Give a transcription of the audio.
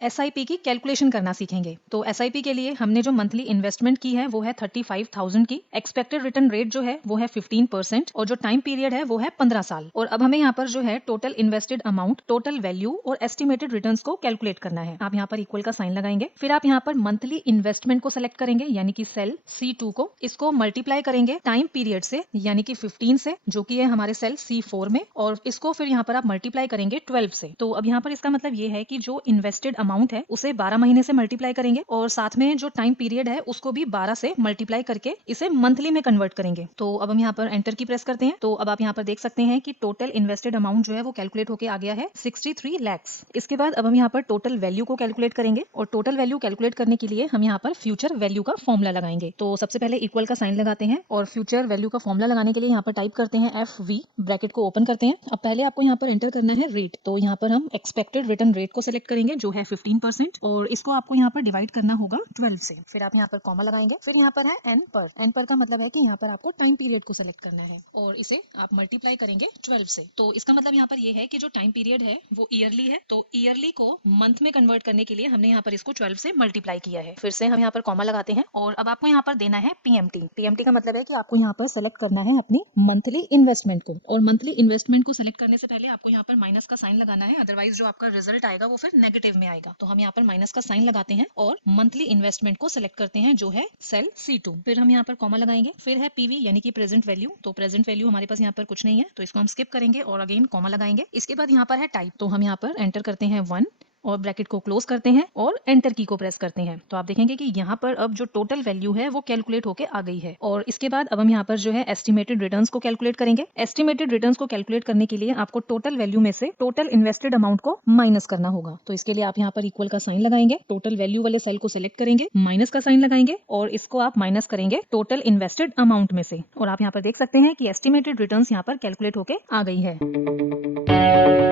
SIP की calculation करना सीखेंगे। तो SIP के लिए हमने जो मंथली इन्वेस्टमेंट की है वो है 35,000 की। एक्सपेक्टेड रिटर्न रेट जो है वो है 15% और जो टाइम पीरियड है वो है 15 साल। और अब हमें यहाँ पर जो है total invested amount, total value और एस्टिमेटेड रिटर्न्स को कैलकुलेट करना है। आप यहाँ पर इक्वल का साइन लगाएंगे, फिर आप यहाँ पर मंथली इन्वेस्टमेंट को सेलेक्ट करेंगे यानी कि सेल C2 को, इसको मल्टीप्लाई करेंगे टाइम पीरियड से यानी कि 15 से, जो कि है हमारे सेल C4 में, और इसको फिर यहाँ पर आप मल्टीप्लाई करेंगे 12 से। तो अब यहाँ पर इसका मतलब ये है कि जो इन्वेस्टेड अमाउंट है उसे 12 महीने से मल्टीप्लाई करेंगे और साथ में जो टाइम पीरियड है उसको भी 12 से मल्टीप्लाई करके इसे मंथली में कन्वर्ट करेंगे। तो अब हम यहाँ पर एंटर की प्रेस करते हैं। तो अब आप यहाँ पर देख सकते हैं कि टोटल इन्वेस्टेड अमाउंट जो है वो कैलकुलेट होकर आ गया है 63 lakhs। इसके बाद अब हम यहाँ पर टोटल वैल्यू को कैलकुलेट करेंगे और टोटल वैल्यू कैलकुलेट करने के लिए हम यहाँ पर फ्यूचर वैल्यू का फॉर्मूला लगाएंगे। तो सबसे पहले इक्वल का साइन लगाते हैं और फ्यूचर वैल्यू का फॉर्मूला लगाने के लिए यहाँ पर टाइप करते हैं FV, ब्रैकेट को ओपन करते हैं। अब पहले आपको यहाँ पर एंटर करना है रेट। तो यहाँ पर हम एक्सपेक्टेड रिटर्न रेट को सिलेक्ट करेंगे जो है 15% और इसको आपको यहाँ पर डिवाइड करना होगा 12 से। फिर आप यहाँ पर कॉमा लगाएंगे, फिर यहाँ पर है N पर। N पर का मतलब है कि यहाँ पर आपको टाइम पीरियड को सिलेक्ट करना है और इसे आप मल्टीप्लाई करेंगे 12 से। तो इसका मतलब यहाँ पर ये है कि जो टाइम पीरियड है वो ईयरली है, तो ईयरली को मंथ में कन्वर्ट करने के लिए हमने यहाँ पर इसको 12 से मल्टीप्लाई किया है। फिर से हम यहाँ पर कॉमा लगाते हैं और अब आपको यहाँ पर देना है PMT। PMT का मतलब है कि आपको यहाँ पर सेलेक्ट करना है अपनी मंथली इन्वेस्टमेंट को, और मंथली इन्वेस्टमेंट को सेलेक्ट करने से पहले आपको यहाँ पर माइनस का साइन लगाना है, अदरवाइज जो आपका रिजल्ट आएगा वो फिर नेगेटिव में आएगा। तो हम यहाँ पर माइनस का साइन लगाते हैं और मंथली इन्वेस्टमेंट को सिलेक्ट करते हैं जो है सेल C2। फिर हम यहाँ पर कॉमा लगाएंगे, फिर है PV यानी कि प्रेजेंट वैल्यू। तो प्रेजेंट वैल्यू हमारे पास यहाँ पर कुछ नहीं है तो इसको हम स्किप करेंगे और अगेन कॉमा लगाएंगे। इसके बाद यहाँ पर है टाइप। तो हम यहाँ पर एंटर करते हैं 1 और ब्रैकेट को क्लोज करते हैं और एंटर की को प्रेस करते हैं। तो आप देखेंगे कि यहाँ पर अब जो टोटल वैल्यू है वो कैलकुलेट होके आ गई है। और इसके बाद अब हम यहाँ पर जो है एस्टिमेटेड रिटर्न्स को कैलकुलेट करेंगे। एस्टिमेटेड रिटर्न्स को कैलकुलेट करने के लिए आपको टोटल वैल्यू में से टोटल इन्वेस्टेड अमाउंट को माइनस करना होगा। तो इसके लिए आप यहाँ पर इक्वल का साइन लगाएंगे, टोटल वैल्यू वाले सेल को सिलेक्ट करेंगे, माइनस का साइन लगाएंगे और इसको आप माइनस करेंगे टोटल इन्वेस्टेड अमाउंट में से। और आप यहाँ पर देख सकते हैं कि एस्टिमेटेड रिटर्न्स यहाँ पर कैलकुलेट होके आ गई है।